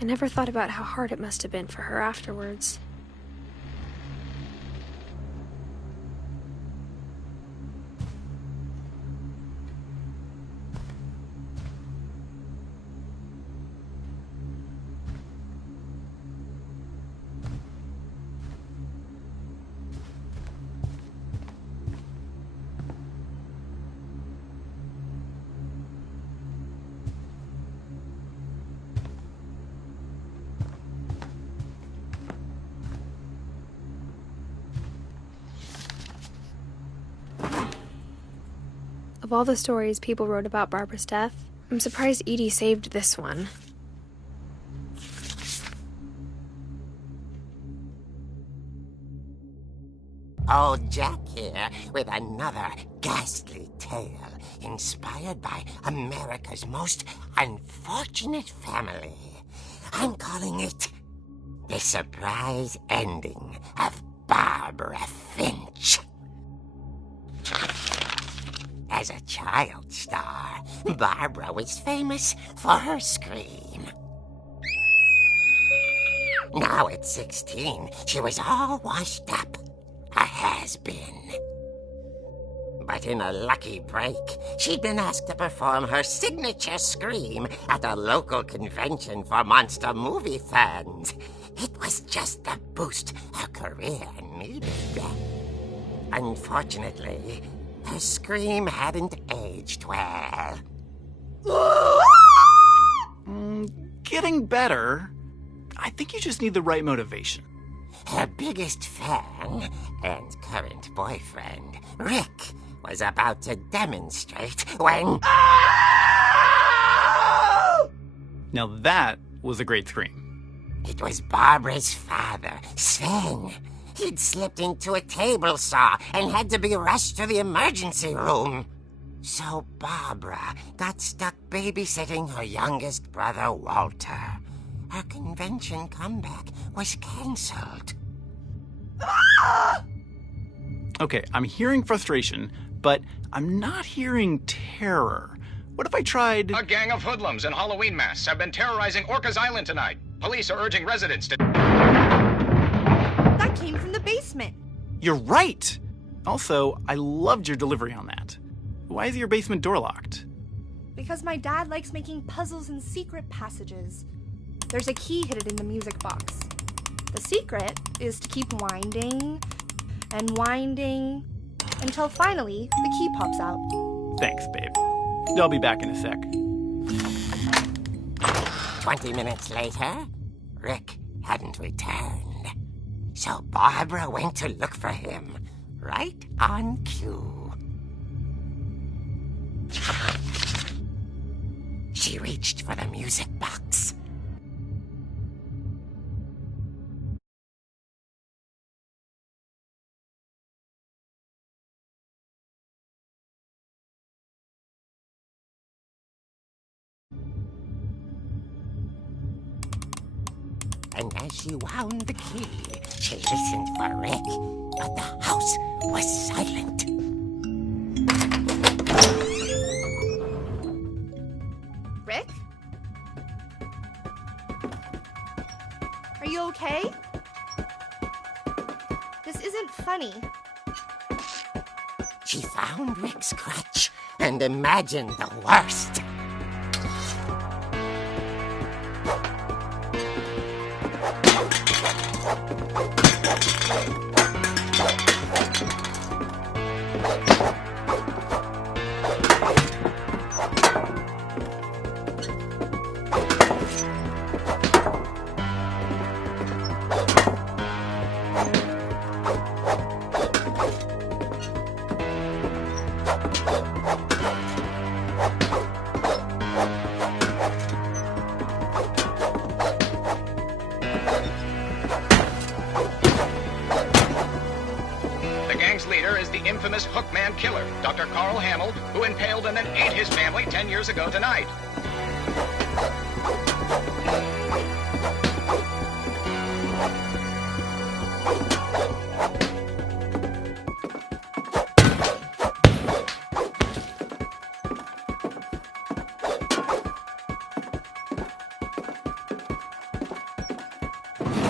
I never thought about how hard it must have been for her afterwards. Of all the stories people wrote about Barbara's death, I'm surprised Edie saved this one. Old Jack here with another ghastly tale inspired by America's most unfortunate family. I'm calling it The Surprise Ending of Barbara Finch. As a child star, Barbara was famous for her scream. Now at 16, she was all washed up, a has-been. But in a lucky break, she'd been asked to perform her signature scream at a local convention for monster movie fans. It was just the boost her career needed. Unfortunately, her scream hadn't aged well. Getting better. I think you just need the right motivation. Her biggest fan and current boyfriend, Rick, was about to demonstrate when... Now that was a great scream. It was Barbara's father, Sven. He'd slipped into a table saw and had to be rushed to the emergency room. So Barbara got stuck babysitting her youngest brother, Walter. Her convention comeback was cancelled. Okay, I'm hearing frustration, but I'm not hearing terror. What if I tried... A gang of hoodlums in Halloween masks have been terrorizing Orcas Island tonight. Police are urging residents to... That came from the basement. You're right! Also, I loved your delivery on that. Why is your basement door locked? Because my dad likes making puzzles and secret passages. There's a key hidden in the music box. The secret is to keep winding and winding until finally the key pops out. Thanks, babe. I'll be back in a sec. 20 minutes later, Rick hadn't returned. So Barbara went to look for him, right on cue. She reached for the music box. And as she wound the key, she listened for Rick, but the house was silent. Rick? Are you okay? This isn't funny. She found Rick's crutch and imagined the worst. Infamous Hookman killer, Dr. Carl Hamill, who impaled and then ate his family 10 years ago tonight.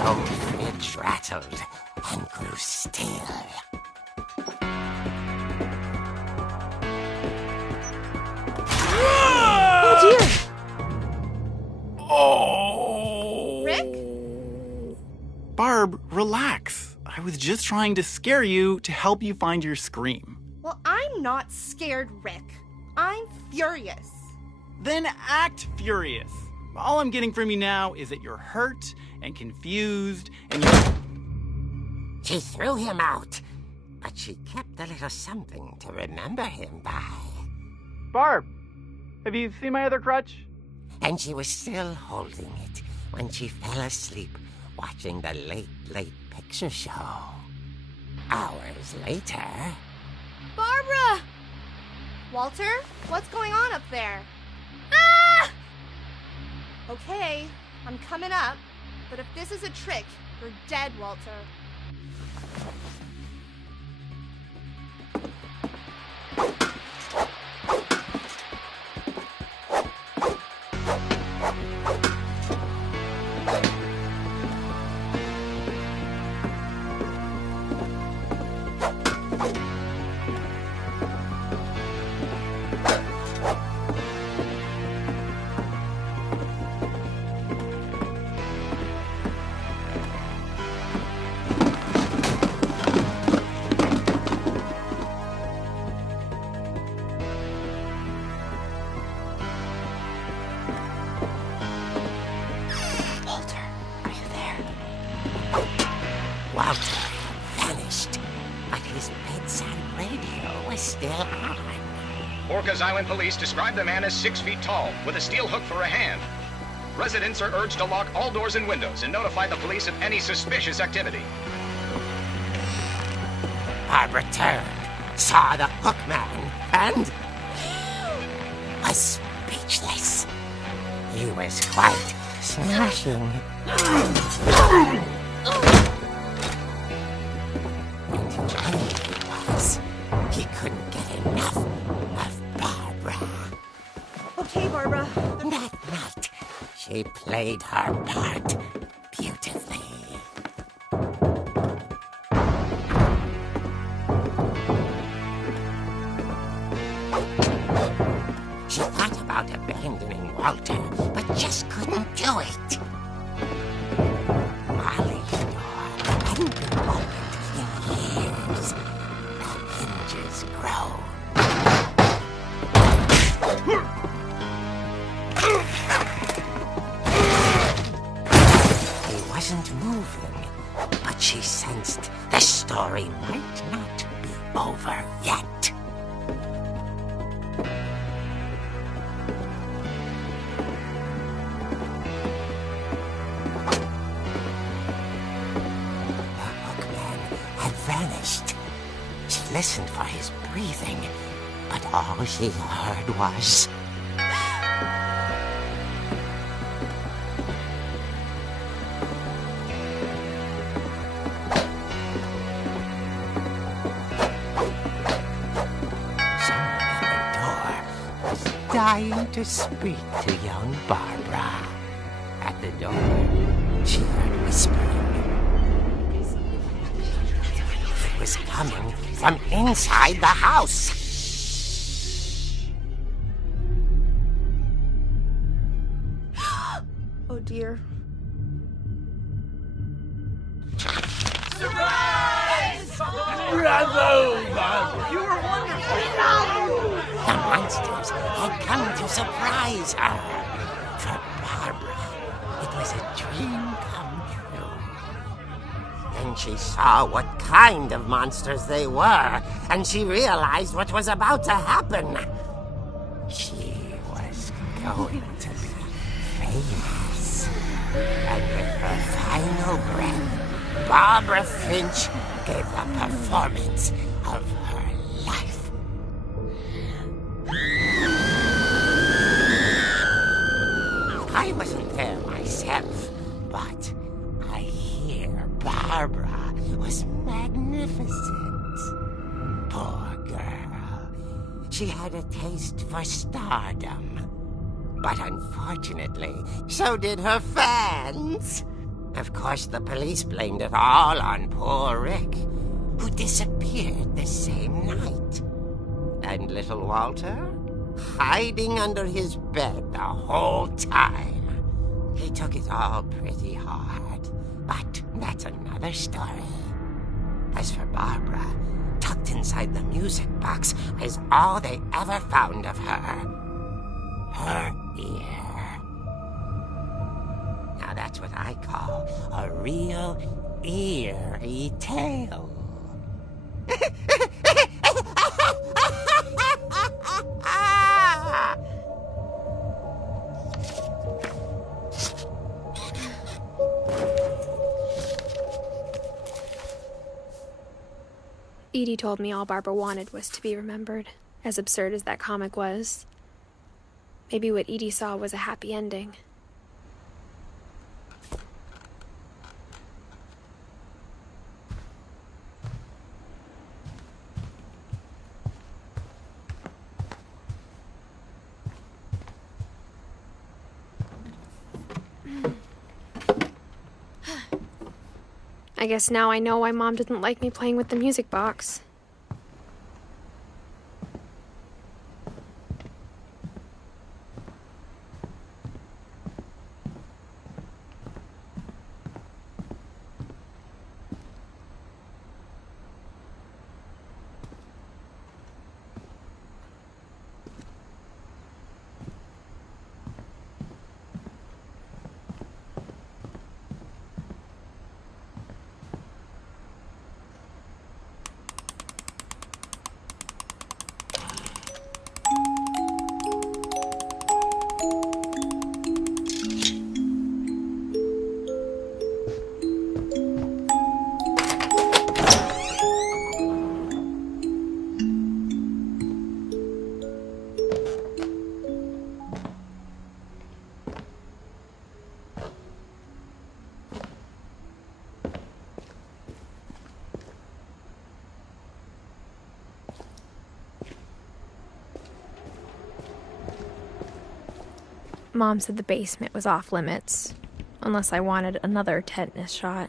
Old Finch rattled and grew still. Oh dear! Oh! Rick? Barb, relax. I was just trying to scare you to help you find your scream. Well, I'm not scared, Rick. I'm furious. Then act furious. All I'm getting from you now is that you're hurt and confused and you're... She threw him out, but she kept a little something to remember him by. Barb, have you seen my other crutch? And she was still holding it when she fell asleep watching the late picture show. Hours later... Barbara! Walter, what's going on up there? Ah! Okay, I'm coming up, but if this is a trick, you're dead, Walter. Walter vanished, but his bedside radio was still on. Orcas Island police describe the man as 6 feet tall, with a steel hook for a hand. Residents are urged to lock all doors and windows and notify the police of any suspicious activity. Barbara turned, saw the hook man, and was speechless. He was quite smashing. He couldn't get enough of Barbara. Okay, Barbara. That night, she played her part beautifully. She thought about abandoning Walter, but just couldn't do it. Molly's door hadn't been opened in years. The hinges groaned. He wasn't moving, but she sensed the story might not be over yet. Vanished. She listened for his breathing, but all she heard was... Someone at the door was dying to speak to young Barbara. At the door, she heard whispering. Was coming from inside the house. Oh dear. Surprise! Bravo, Barbara! You were wonderful! The monsters had come to surprise her. For Barbara, it was a dream come true. Then she saw what kind of monsters they were, and she realized what was about to happen. She was going to be famous. And with her final breath, Barbara Finch gave the performance of her life. I wasn't there myself, but I hear Barbara was magnificent. Poor girl. She had a taste for stardom. But unfortunately, so did her fans. Of course, the police blamed it all on poor Rick, who disappeared the same night. And little Walter, hiding under his bed the whole time. He took it all pretty hard, but that's another story. As for Barbara, tucked inside the music box is all they ever found of her. Her ear. Now that's what I call a real eerie tale. Edie told me all Barbara wanted was to be remembered, as absurd as that comic was. Maybe what Edie saw was a happy ending. I guess now I know why Mom didn't like me playing with the music box. Mom said the basement was off limits, unless I wanted another tetanus shot.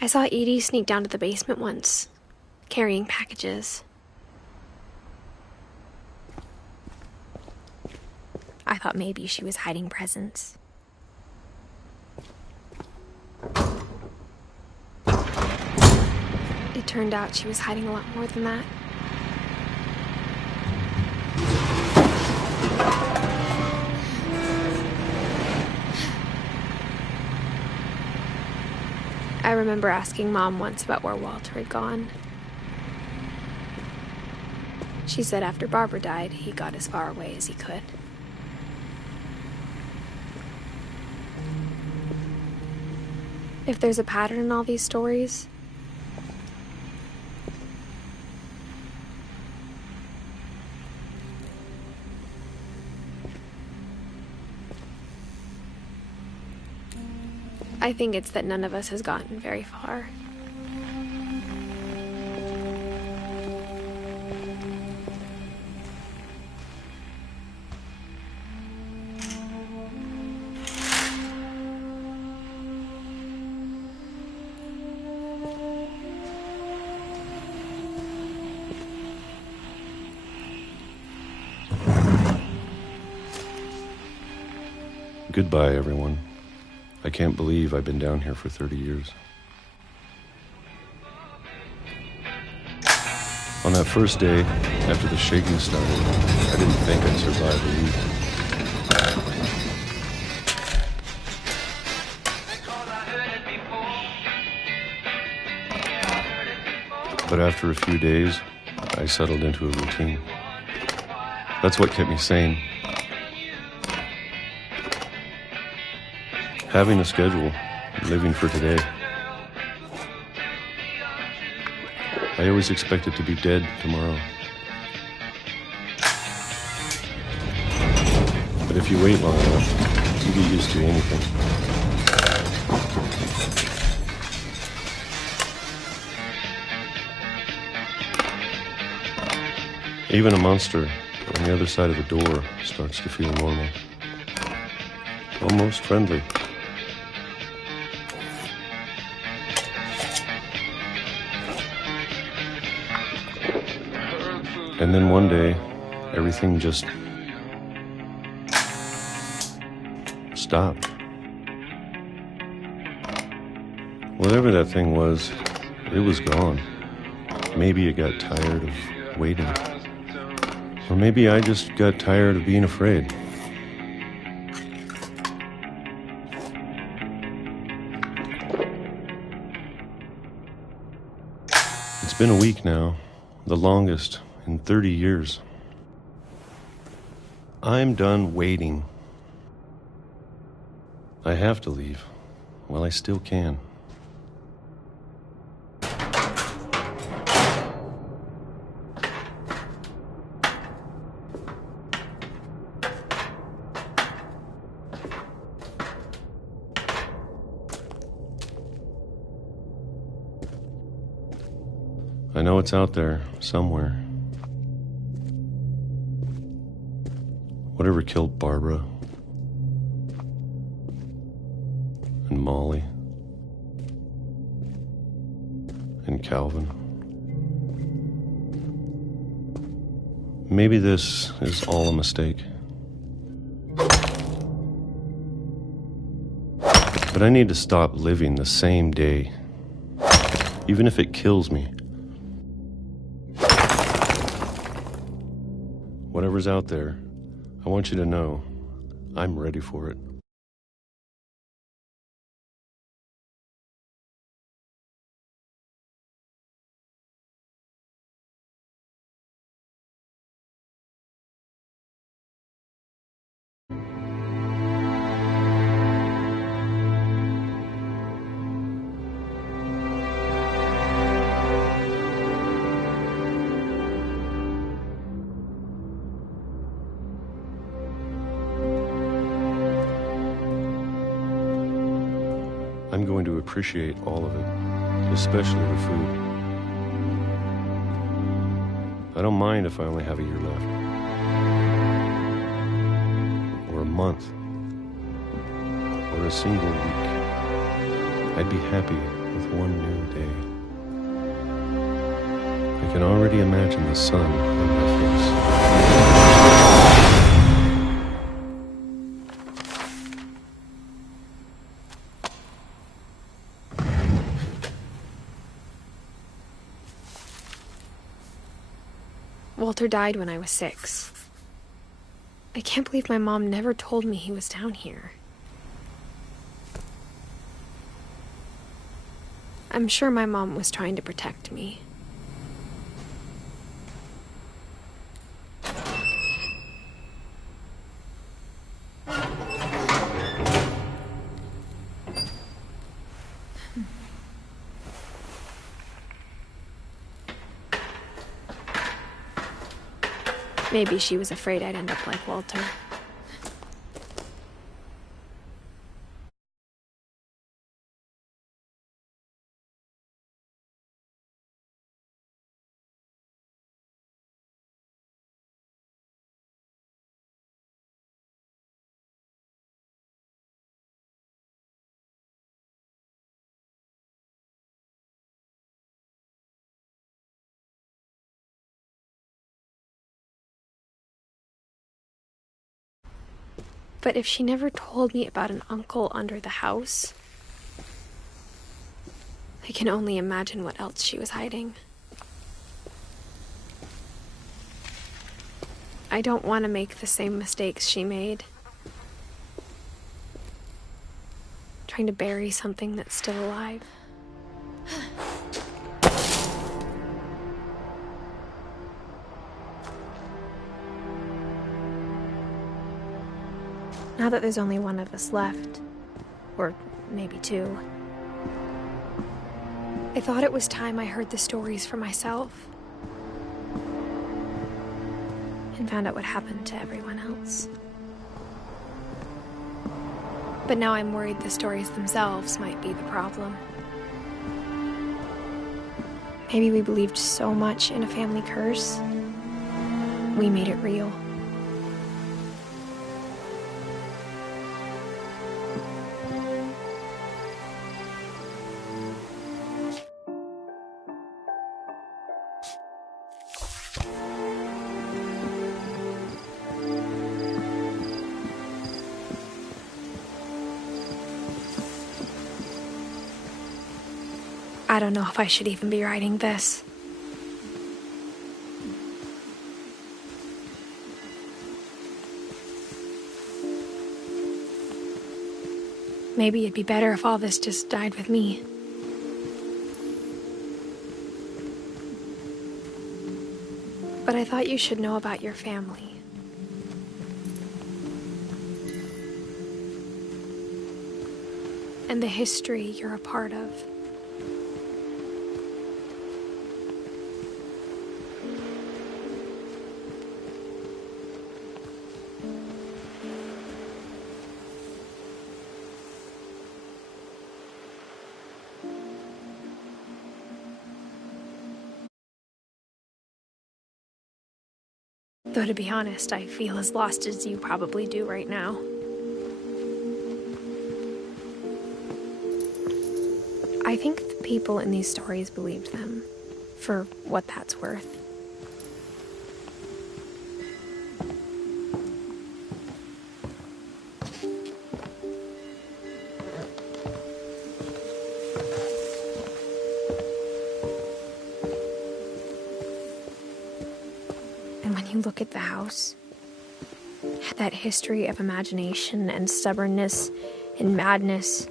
I saw Edie sneak down to the basement once, carrying packages. I thought maybe she was hiding presents. It turned out she was hiding a lot more than that. I remember asking Mom once about where Walter had gone. She said after Barbara died, he got as far away as he could. If there's a pattern in all these stories, I think it's that none of us has gotten very far. Goodbye, everyone. I can't believe I've been down here for 30 years. On that first day, after the shaking started, I didn't think I'd survive a week. But after a few days, I settled into a routine. That's what kept me sane. Having a schedule, living for today. I always expected to be dead tomorrow. But if you wait long enough, you get used to anything. Even a monster on the other side of the door starts to feel normal. Almost friendly. And then one day, everything just stopped. Whatever that thing was, it was gone. Maybe it got tired of waiting. Or maybe I just got tired of being afraid. It's been a week now, the longest in 30 years. I'm done waiting. I have to leave while I still can. I know it's out there somewhere. Whatever killed Barbara and Molly and Calvin. Maybe this is all a mistake. But I need to stop living the same day, even if it kills me. Whatever's out there, I want you to know I'm ready for it. I'm going to appreciate all of it, especially the food. I don't mind if I only have a year left. Or a month. Or a single week. I'd be happy with one new day. I can already imagine the sun on my face. Walter died when I was 6. I can't believe my mom never told me he was down here. I'm sure my mom was trying to protect me. Maybe she was afraid I'd end up like Walter. But if she never told me about an uncle under the house, I can only imagine what else she was hiding. I don't want to make the same mistakes she made. Trying to bury something that's still alive. Now that there's only one of us left, or maybe 2, I thought it was time I heard the stories for myself and found out what happened to everyone else. But now I'm worried the stories themselves might be the problem. Maybe we believed so much in a family curse, we made it real. I don't know if I should even be writing this. Maybe it'd be better if all this just died with me. But I thought you should know about your family. And the history you're a part of. Though to be honest, I feel as lost as you probably do right now. I think the people in these stories believed them, for what that's worth. Look at the house. That history of imagination and stubbornness and madness.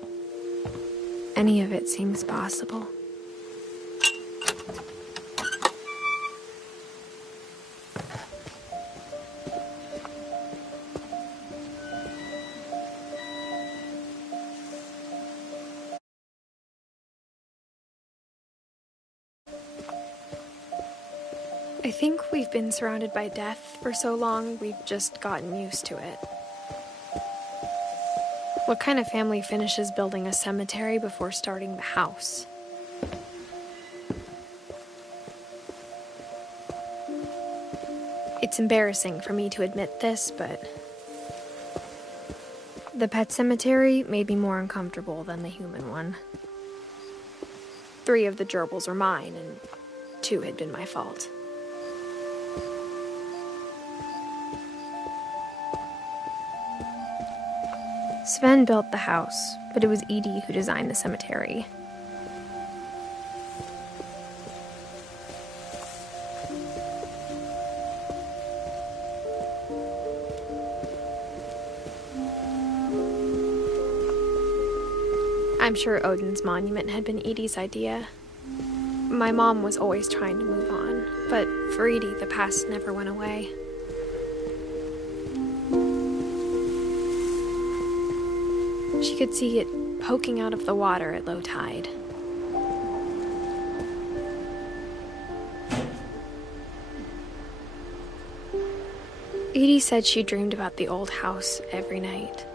Any of it seems possible. I think we've been surrounded by death for so long, we've just gotten used to it. What kind of family finishes building a cemetery before starting the house? It's embarrassing for me to admit this, but the pet cemetery made me more uncomfortable than the human one. 3 of the gerbils were mine, and 2 had been my fault. Sven built the house, but it was Edith who designed the cemetery. I'm sure Odin's monument had been Edith's idea. My mom was always trying to move on, but for Edith, the past never went away. She could see it poking out of the water at low tide. Edith said she dreamed about the old house every night.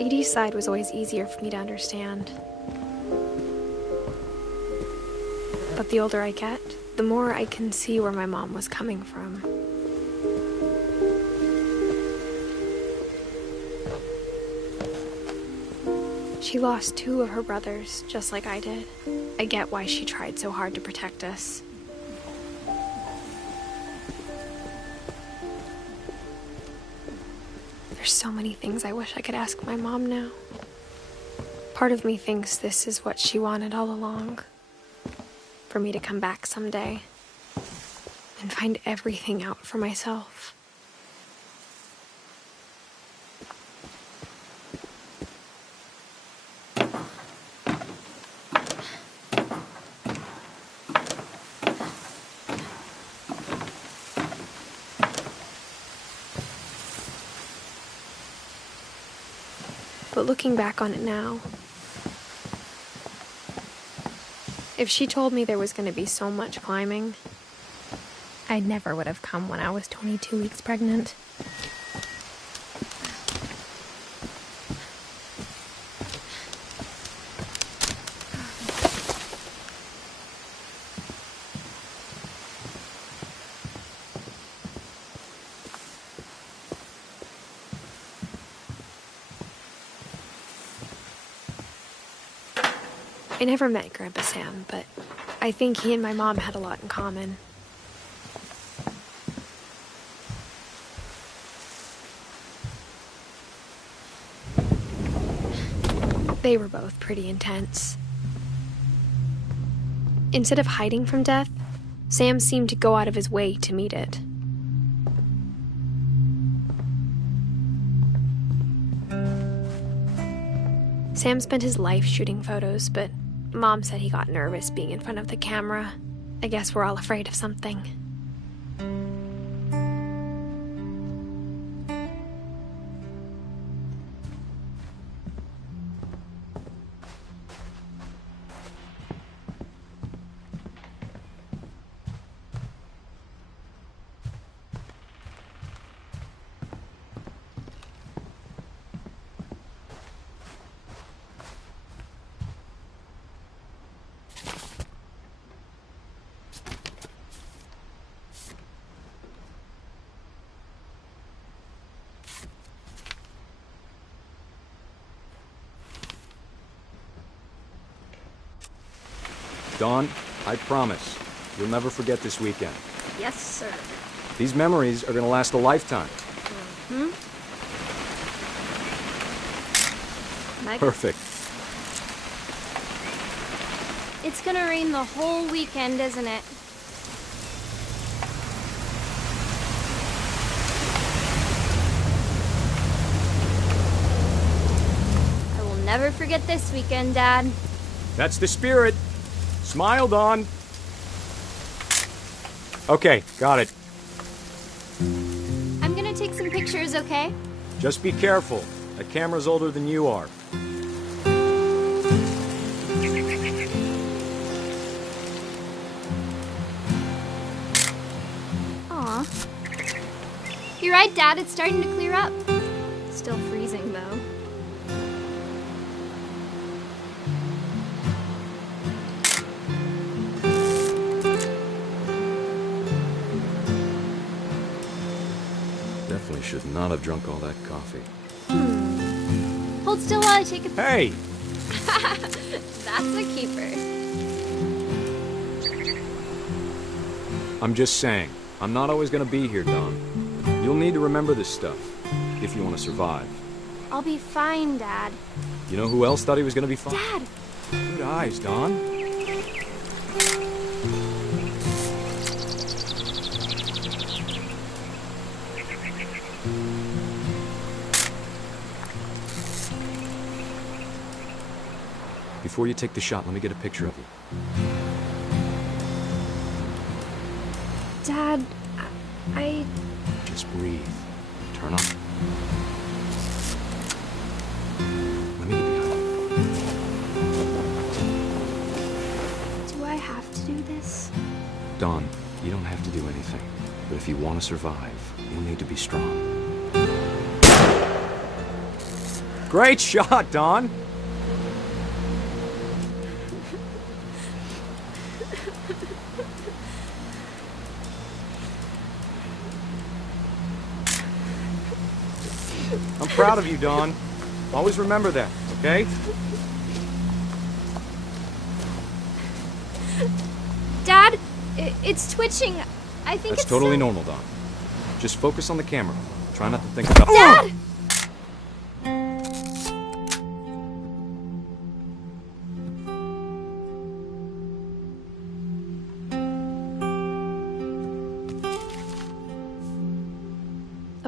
Edith's side was always easier for me to understand. But the older I get, the more I can see where my mom was coming from. She lost 2 of her brothers, just like I did. I get why she tried so hard to protect us. There's There's so many things I wish I could ask my mom now. Part of me thinks this is what she wanted all along. For me to come back someday and find everything out for myself. But looking back on it now, if she told me there was going to be so much climbing, I never would have come when I was 22 weeks pregnant. I never met Grandpa Sam, but I think he and my mom had a lot in common. They were both pretty intense. Instead of hiding from death, Sam seemed to go out of his way to meet it. Sam spent his life shooting photos, but Mom said he got nervous being in front of the camera. I guess we're all afraid of something. Dawn, I promise, you'll never forget this weekend. Yes, sir. These memories are gonna last a lifetime. Mm-hmm. Perfect. It's gonna rain the whole weekend, isn't it? I will never forget this weekend, Dad. That's the spirit. Smile, Dawn. Okay, got it. I'm gonna take some pictures, okay? Just be careful. That camera's older than you are. Aw. You're right, Dad. It's starting to clear up. Still freezing, though. Definitely should not have drunk all that coffee. Hold still while I take a... Hey! That's a keeper. I'm just saying, I'm not always gonna be here, Dawn. You'll need to remember this stuff, if you want to survive. I'll be fine, Dad. You know who else thought he was gonna be fine? Dad! Good eyes, Dawn. Before you take the shot, let me get a picture of you. Dad, I... Just breathe. Turn up. Let me get behind you. Do I have to do this? Dawn, you don't have to do anything. But if you want to survive, you'll need to be strong. Great shot, Dawn! I'm proud of you, Dawn. Always remember that, okay? Dad, it's twitching. I think That's it's totally normal, Dawn. Just focus on the camera. Try not to think about... Dad!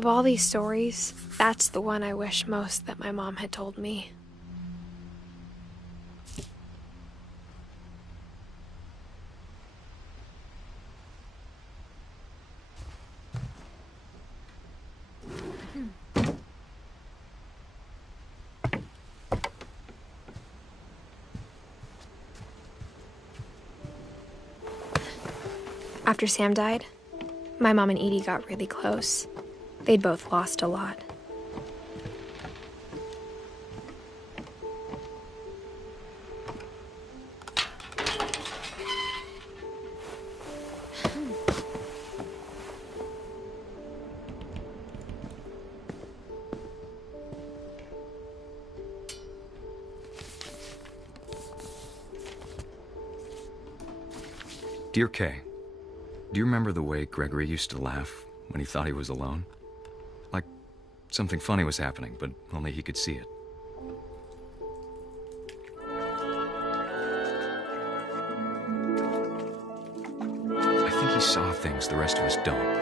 Of all these stories, that's the one I wish most that my mom had told me. After Sam died, my mom and Edie got really close. They'd both lost a lot. Dear Kay, do you remember the way Gregory used to laugh when he thought he was alone? Like something funny was happening, but only he could see it. I think he saw things the rest of us don't.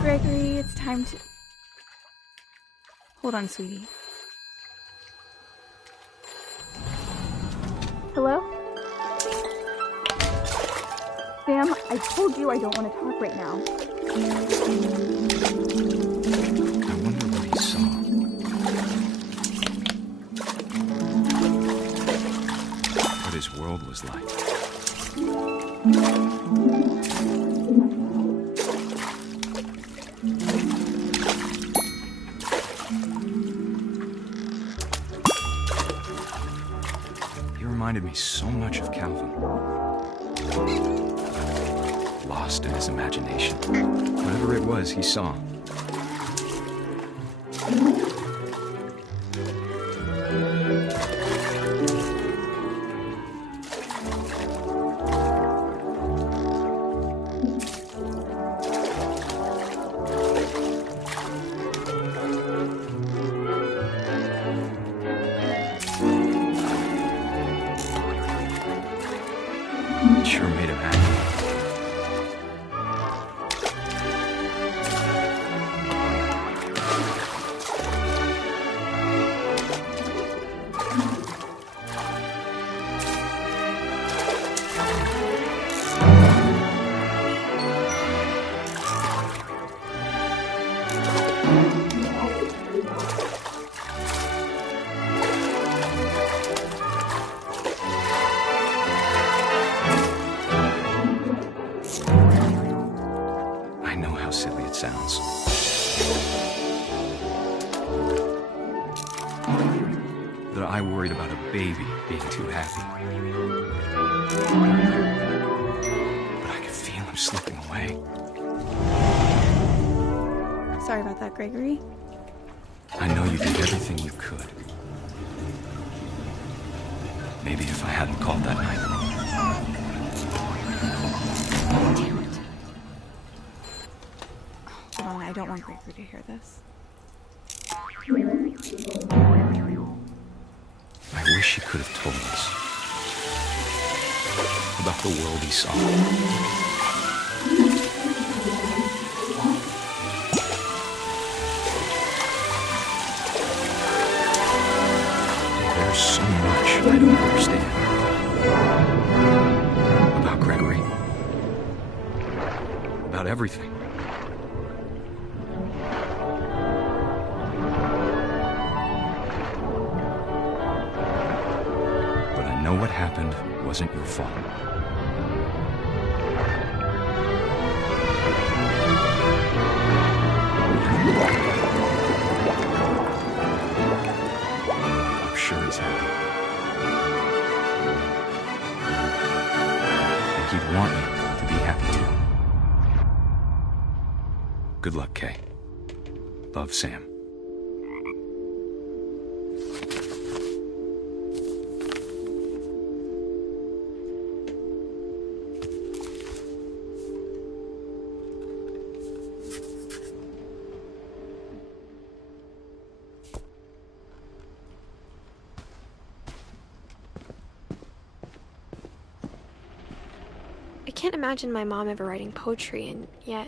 Gregory, it's time to... Hold on, sweetie. Hello? Sam, I told you I don't want to talk right now. I wonder what he saw. What his world was like. Reminded me so much of Calvin. Lost in his imagination. Whatever it was he saw. Sure made him happy. Silly it sounds. That I worried about a baby being too happy. But I could feel him slipping away. Sorry about that, Gregory. I know you did everything you could. Maybe if I hadn't called that night. I don't want Gregory to hear this. I wish he could have told us about the world he saw. There's so much I don't understand about Gregory. About everything. What happened wasn't your fault. I'm sure he's happy. And he'd want you to be happy too. Good luck, Kay. Love, Sam. I can't imagine my mom ever writing poetry, and yet...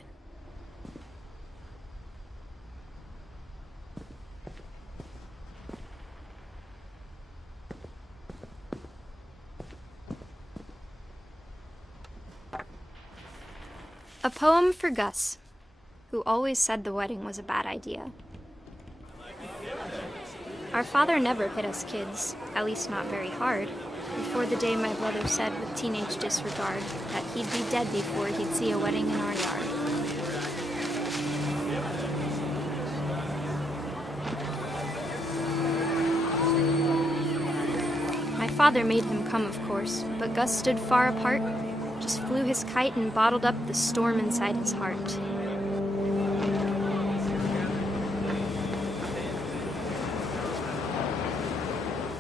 A poem for Gus, who always said the wedding was a bad idea. Our father never hit us kids, at least not very hard, before the day my brother said with teenage disregard that he'd be dead before he'd see a wedding in our yard. My father made him come, of course, but Gus stood far apart, just flew his kite and bottled up the storm inside his heart.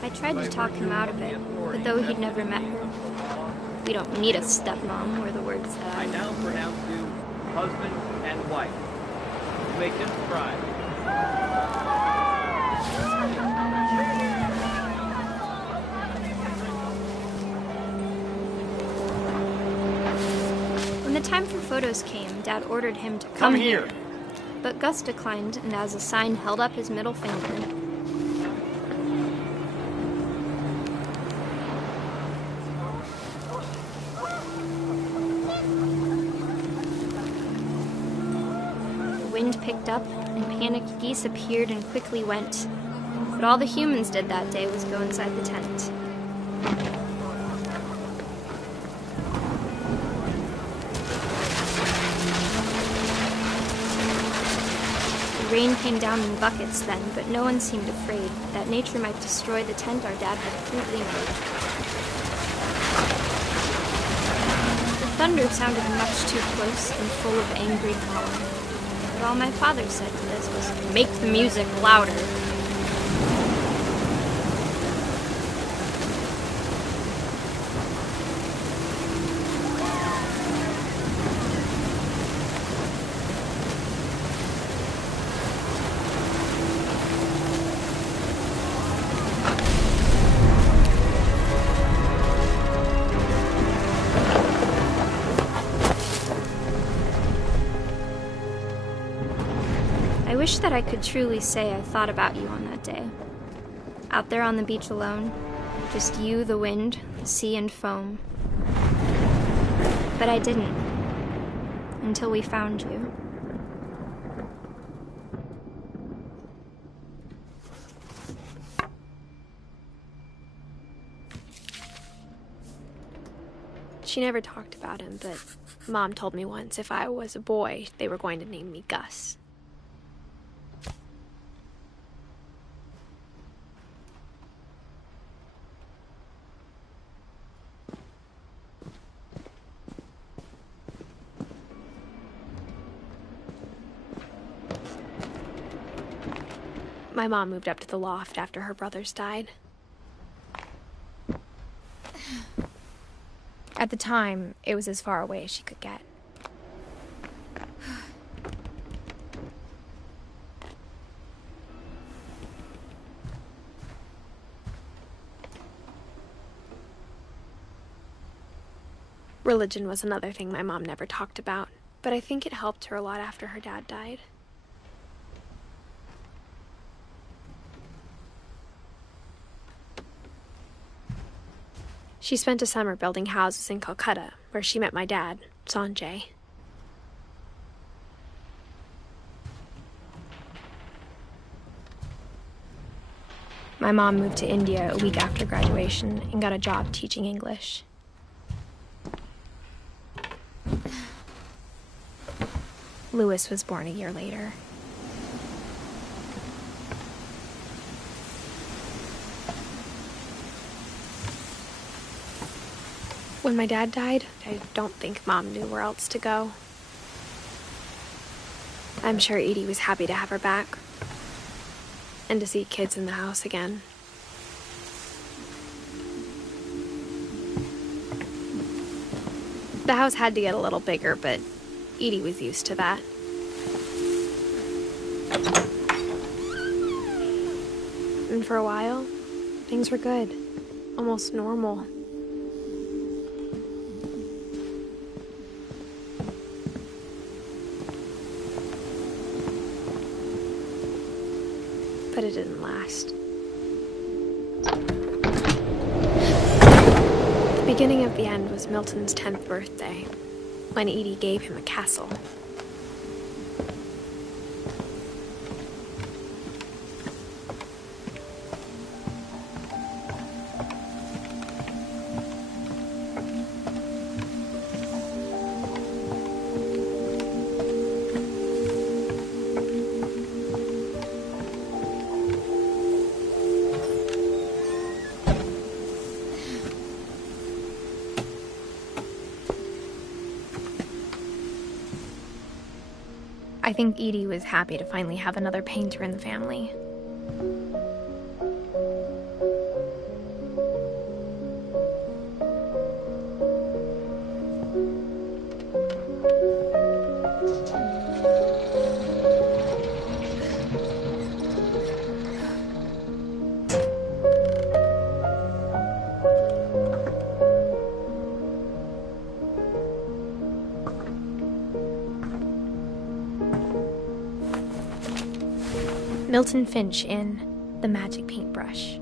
I tried to talk him out of it, but though he'd never met her, "We don't need a stepmom," were the words that I now pronounce you husband and wife. Make him cry. When the time for photos came, Dad ordered him to Come here. But Gus declined, and as a sign held up his middle finger. The wind picked up, and panicked geese appeared and quickly went. But all the humans did that day was go inside the tent. Rain came down in buckets then, but no one seemed afraid that nature might destroy the tent our dad had crudely made. The thunder sounded much too close and full of angry calm, but all my father said to this was, "Make the music louder." I wish that I could truly say I thought about you on that day. Out there on the beach alone, just you, the wind, the sea, and foam. But I didn't, until we found you. She never talked about him, but Mom told me once if I was a boy, they were going to name me Gus. My mom moved up to the loft after her brothers died. At the time, it was as far away as she could get. Religion was another thing my mom never talked about, but I think it helped her a lot after her dad died. She spent a summer building houses in Calcutta, where she met my dad, Sanjay. My mom moved to India a week after graduation and got a job teaching English. Louis was born a year later. When my dad died, I don't think Mom knew where else to go. I'm sure Edie was happy to have her back and to see kids in the house again. The house had to get a little bigger, but Edie was used to that. And for a while, things were good, almost normal. but it didn't last. The beginning of the end was Milton's 10th birthday, when Edie gave him a castle. I think Edie was happy to finally have another painter in the family. Milton Finch in The Magic Paintbrush.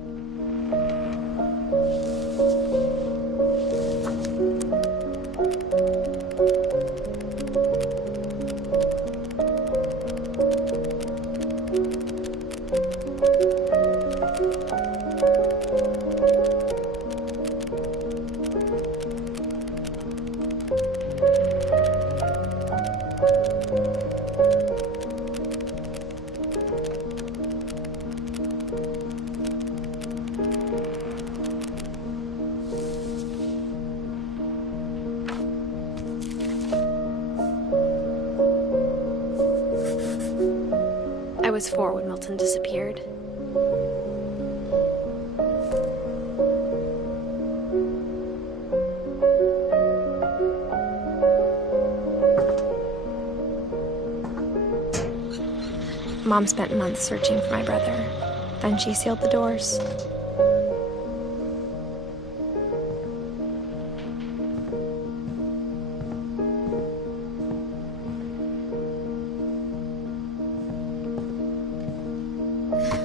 I was 4 when Milton disappeared. Mom spent months searching for my brother. Then she sealed the doors.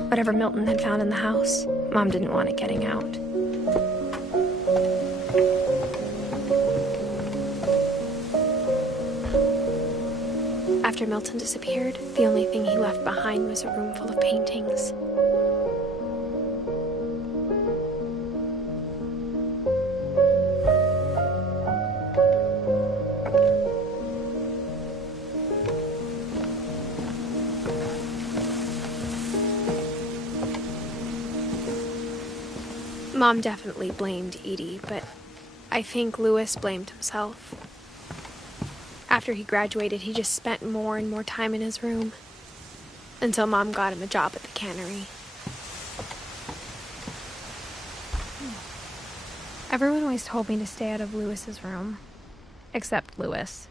Whatever Milton had found in the house, Mom didn't want it getting out. After Milton disappeared, the only thing he left behind was a room full of paintings. Mom definitely blamed Edie, but I think Louis blamed himself. After he graduated, he just spent more and more time in his room, until Mom got him a job at the cannery. Everyone always told me to stay out of Louis's room, except Louis.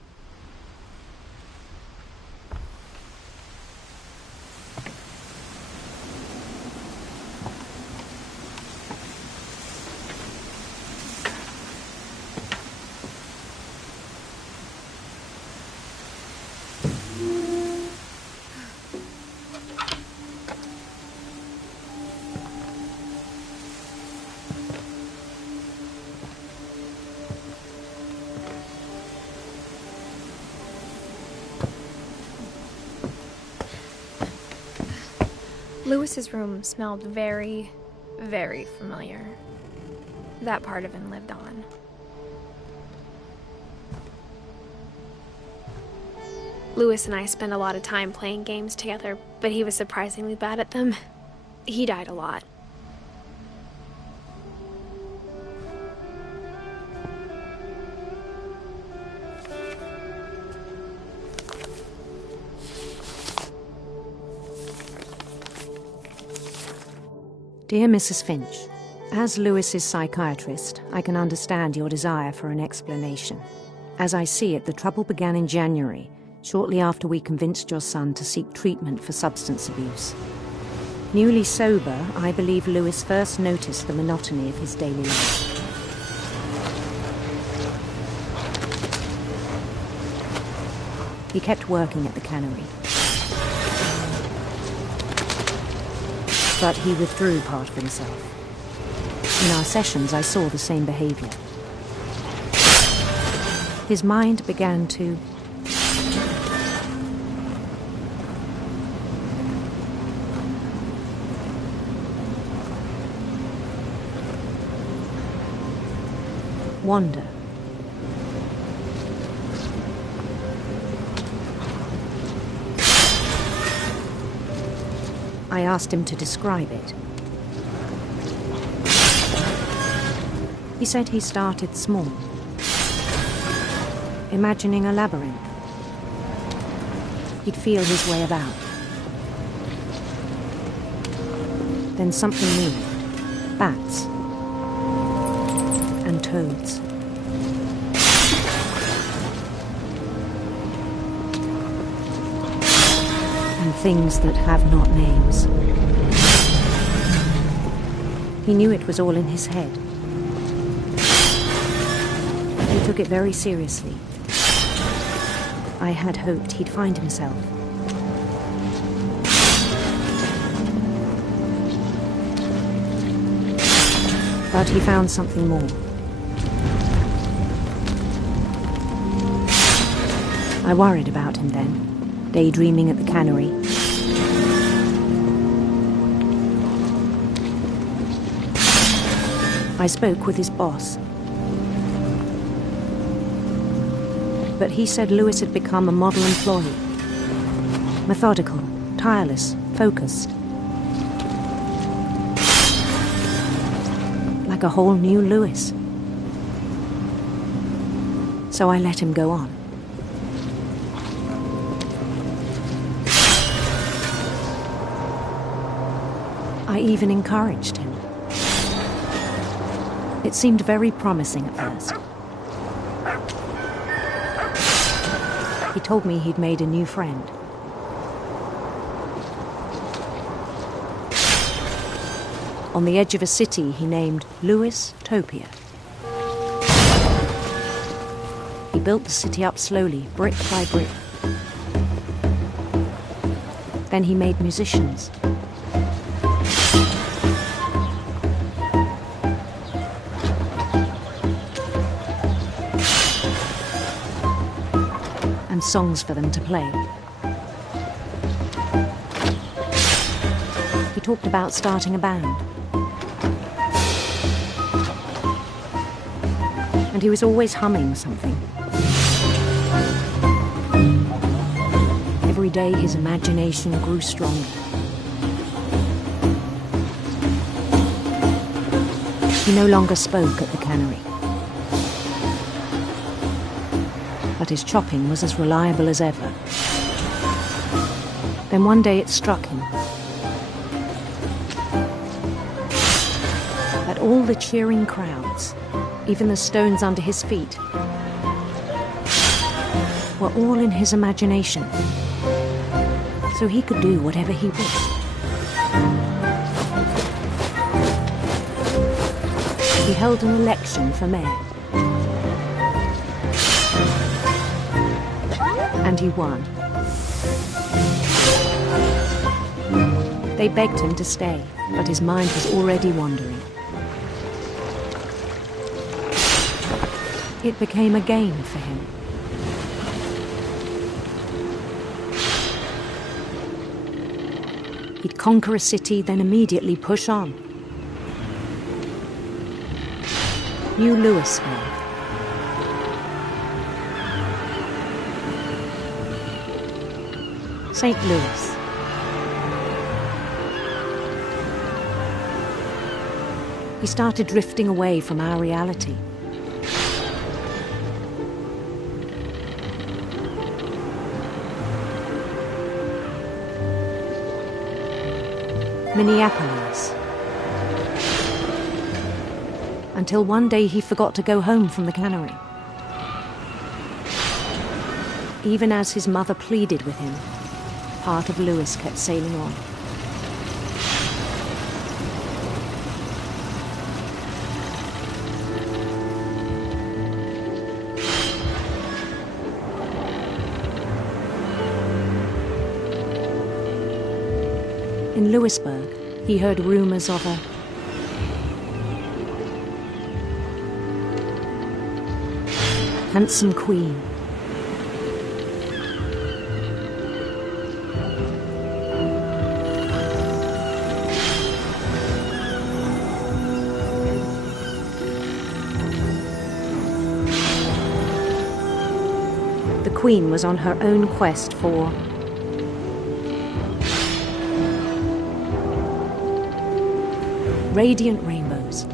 Louis's room smelled very, very familiar. That part of him lived on. Louis and I spent a lot of time playing games together, but he was surprisingly bad at them. He died a lot. Dear Mrs. Finch, as Louis's psychiatrist, I can understand your desire for an explanation. As I see it, the trouble began in January, shortly after we convinced your son to seek treatment for substance abuse. Newly sober, I believe Louis first noticed the monotony of his daily life. He kept working at the cannery. but he withdrew part of himself. In our sessions, I saw the same behavior. His mind began to wander. I asked him to describe it. He said he started small, imagining a labyrinth. He'd feel his way about. Then something moved. Bats. And toads. And things that have not names. He knew it was all in his head. He took it very seriously. I had hoped he'd find himself. But he found something more. I worried about him then, daydreaming at the cannery. I spoke with his boss. But he said Lewis had become a model employee. Methodical, tireless, focused. Like a whole new Lewis. So I let him go on. I even encouraged him. It seemed very promising at first. He told me he'd made a new friend. On the edge of a city he named Lewis Topia. He built the city up slowly, brick by brick. Then he made musicians. And songs for them to play. He talked about starting a band. And he was always humming something. Every day his imagination grew stronger. He no longer spoke at the cannery. But his chopping was as reliable as ever. Then one day it struck him that all the cheering crowds, even the stones under his feet, were all in his imagination, so he could do whatever he wished. He held an election for mayor. And he won. They begged him to stay, but his mind was already wandering. It became a game for him. He'd conquer a city, then immediately push on. New Louisville. St. Louis. He started drifting away from our reality. Minneapolis. Until one day he forgot to go home from the cannery. Even as his mother pleaded with him, part of Lewis kept sailing on. In Lewisburg, He heard rumors of her. Handsome queen. The queen was on her own quest for radiant rainbows.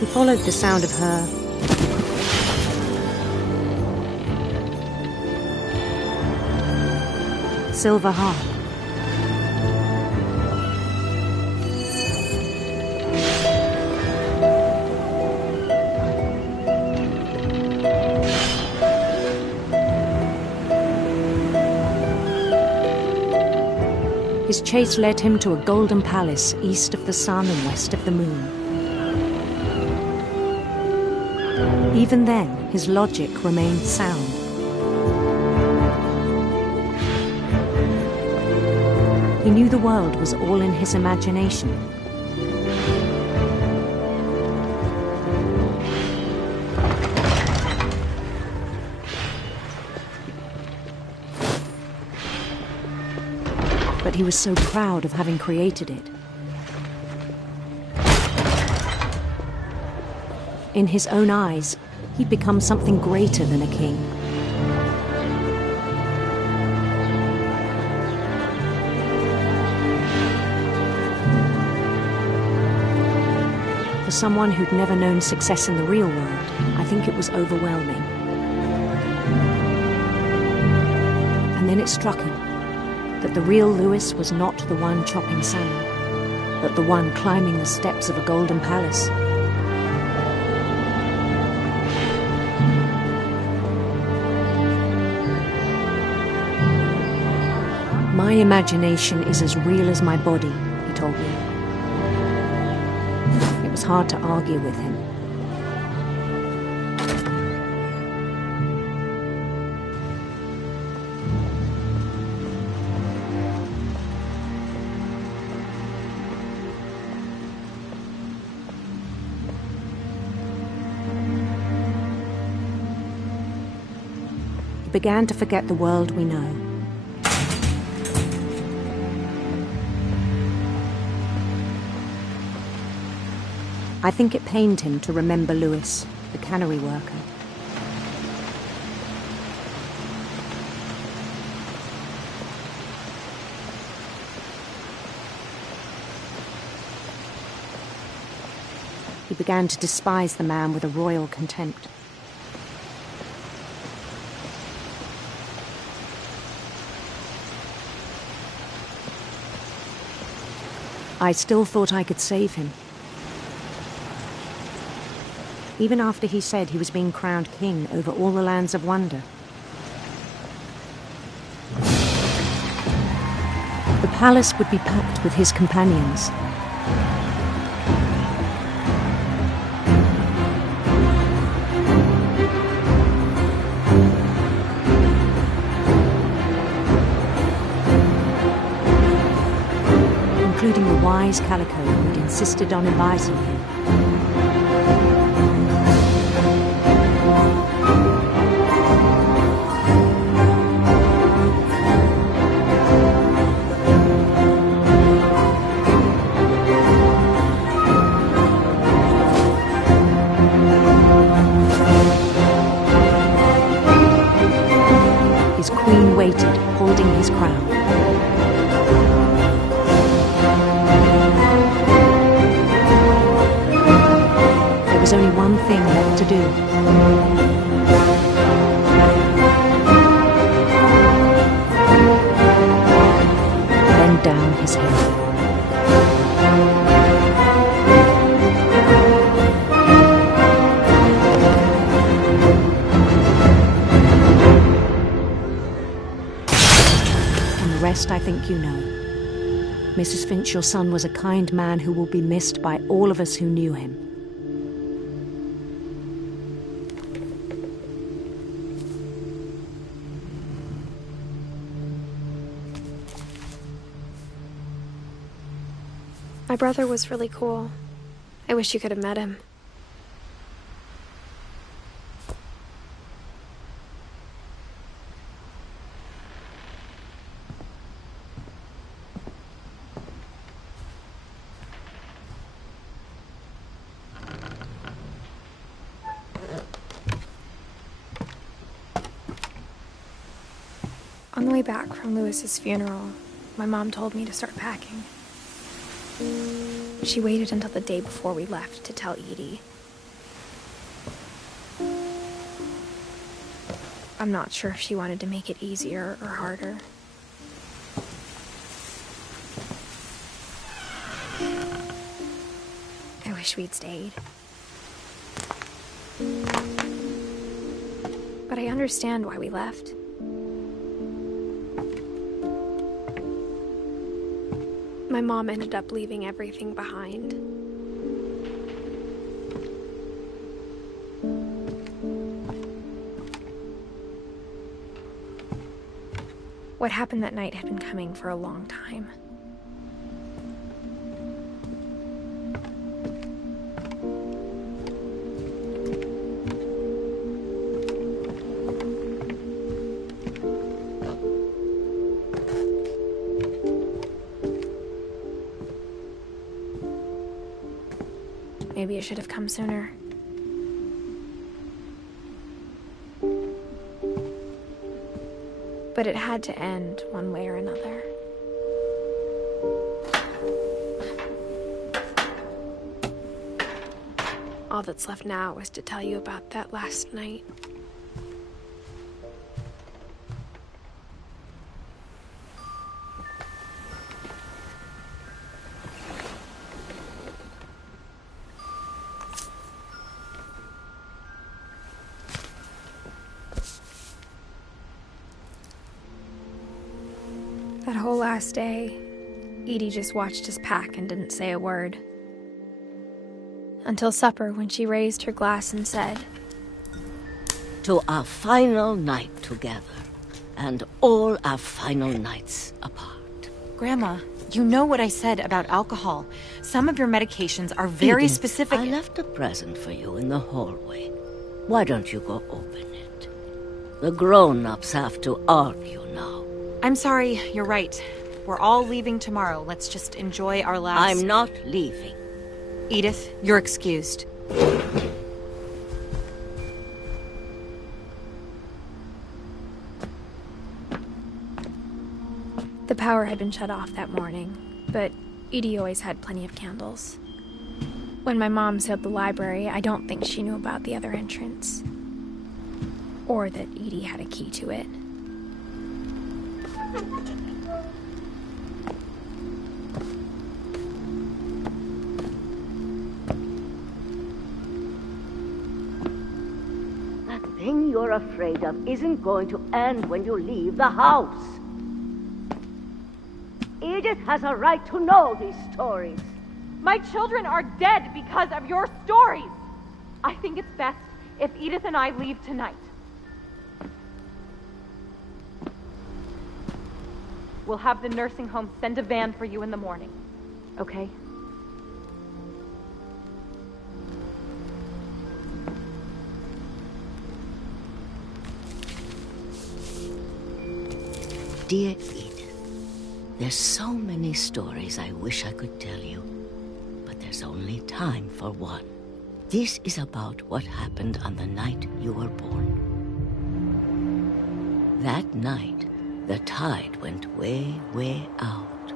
He followed the sound of her silver harp. His chase led him to a golden palace east of the sun and west of the moon. Even then, his logic remained sound. He knew the world was all in his imagination. But he was so proud of having created it. In his own eyes, he'd become something greater than a king. For someone who'd never known success in the real world, I think it was overwhelming. And then it struck him that the real Lewis was not the one chopping salmon, but the one climbing the steps of a golden palace. My imagination is as real as my body, he told me. It was hard to argue with him. He began to forget the world we know. I think it pained him to remember Lewis, the cannery worker. He began to despise the man with a royal contempt. I still thought I could save him. Even after he said he was being crowned king over all the lands of wonder. The palace would be packed with his companions. Including the wise Calico who'd insisted on advising him. His queen waited, holding his crown. There was only one thing left to do. Bend down his head. And the rest I think you know. Mrs. Finch, your son was a kind man who will be missed by all of us who knew him. My brother was really cool. I wish you could have met him. On the way back from Lewis's funeral, my mom told me to start packing. She waited until the day before we left to tell Edie. I'm not sure if she wanted to make it easier or harder. I wish we'd stayed. But I understand why we left. My mom ended up leaving everything behind. What happened that night had been coming for a long time. Maybe it should have come sooner. But it had to end one way or another. All that's left now is to tell you about that last night. That whole last day, Edie just watched us pack and didn't say a word. Until supper, when she raised her glass and said, "To our final night together, and all our final nights apart." Grandma, you know what I said about alcohol. Some of your medications are very Edith, specific. I left a present for you in the hallway. Why don't you go open it? The grown-ups have to argue now. I'm sorry, you're right. We're all leaving tomorrow. Let's just enjoy our last... I'm not leaving. Edith, you're excused. The power had been shut off that morning, but Edie always had plenty of candles. When my mom sealed the library, I don't think she knew about the other entrance. Or that Edie had a key to it. That thing you're afraid of isn't going to end when you leave the house. Edith has a right to know these stories. My children are dead because of your stories. I think it's best if Edith and I leave tonight. We'll have the nursing home send a van for you in the morning, okay? Dear Edith, there's so many stories I wish I could tell you, but there's only time for one. This is about what happened on the night you were born. That night, the tide went way, way out.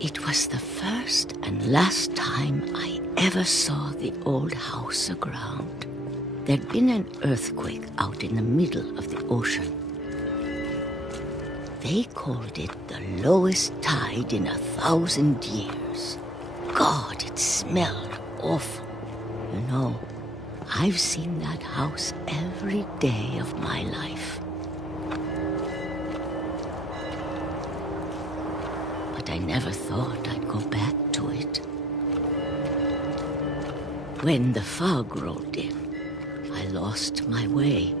It was the first and last time I ever saw the old house aground. There'd been an earthquake out in the middle of the ocean. They called it the lowest tide in 1,000 years. God, it smelled awful. You know, I've seen that house every day of my life. but I never thought I'd go back to it. When the fog rolled in, I lost my way.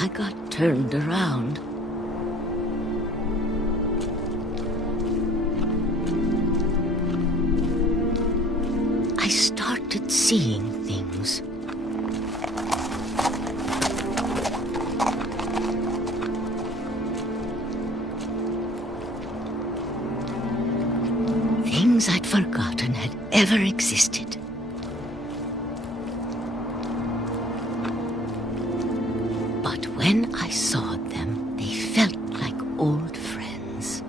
I got turned around. I started seeing things. Things I'd forgotten had ever existed. But when I saw them, they felt like old friends.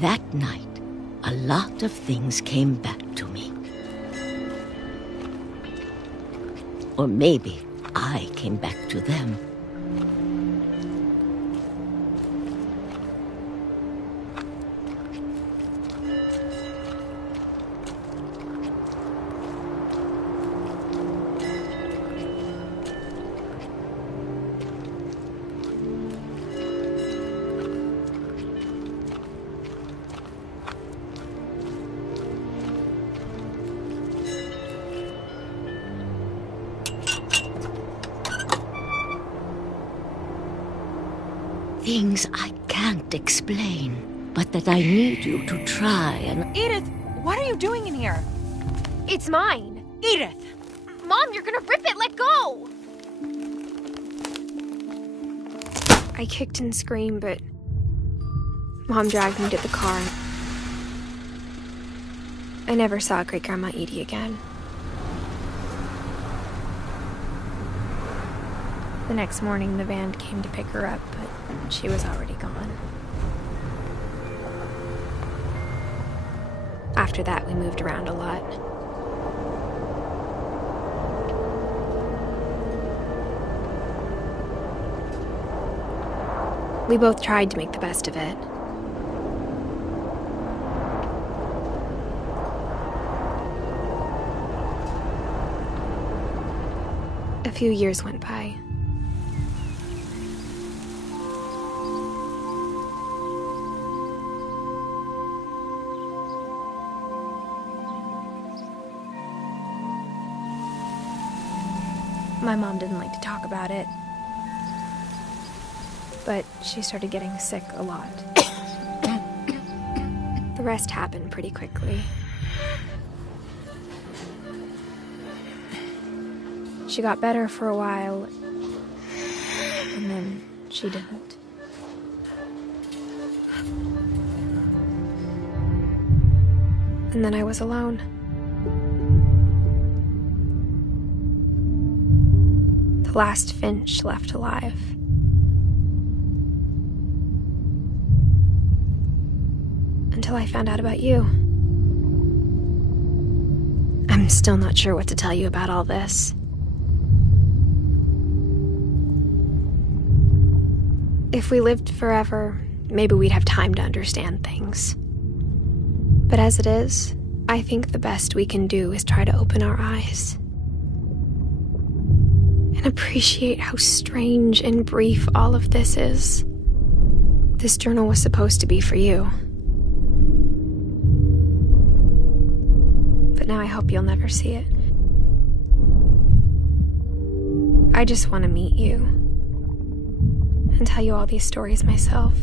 That night, a lot of things came back to me. Or maybe I came back to them. Things I can't explain, but that I need you to try and... Edith, what are you doing in here? It's mine. Edith! Mom, you're gonna rip it! Let go! I kicked and screamed, but Mom dragged me to the car. I never saw Great-Grandma Edie again. The next morning, the van came to pick her up, but she was already gone. After that, we moved around a lot. We both tried to make the best of it. A few years went by. My mom didn't like to talk about it, but she started getting sick a lot. The rest happened pretty quickly. She got better for a while, and then she didn't. And then I was alone. The last Finch left alive. Until I found out about you. I'm still not sure what to tell you about all this. If we lived forever, maybe we'd have time to understand things. But as it is, I think the best we can do is try to open our eyes. And appreciate how strange and brief all of this is. This journal was supposed to be for you. But now I hope you'll never see it. I just want to meet you and tell you all these stories myself.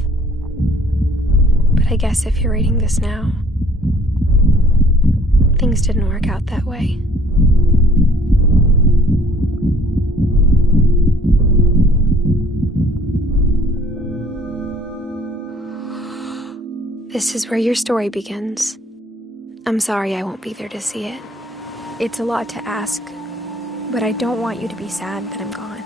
But I guess if you're reading this now, things didn't work out that way. This is where your story begins. I'm sorry I won't be there to see it. It's a lot to ask, but I don't want you to be sad that I'm gone.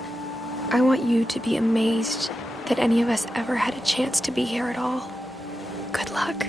I want you to be amazed that any of us ever had a chance to be here at all. Good luck.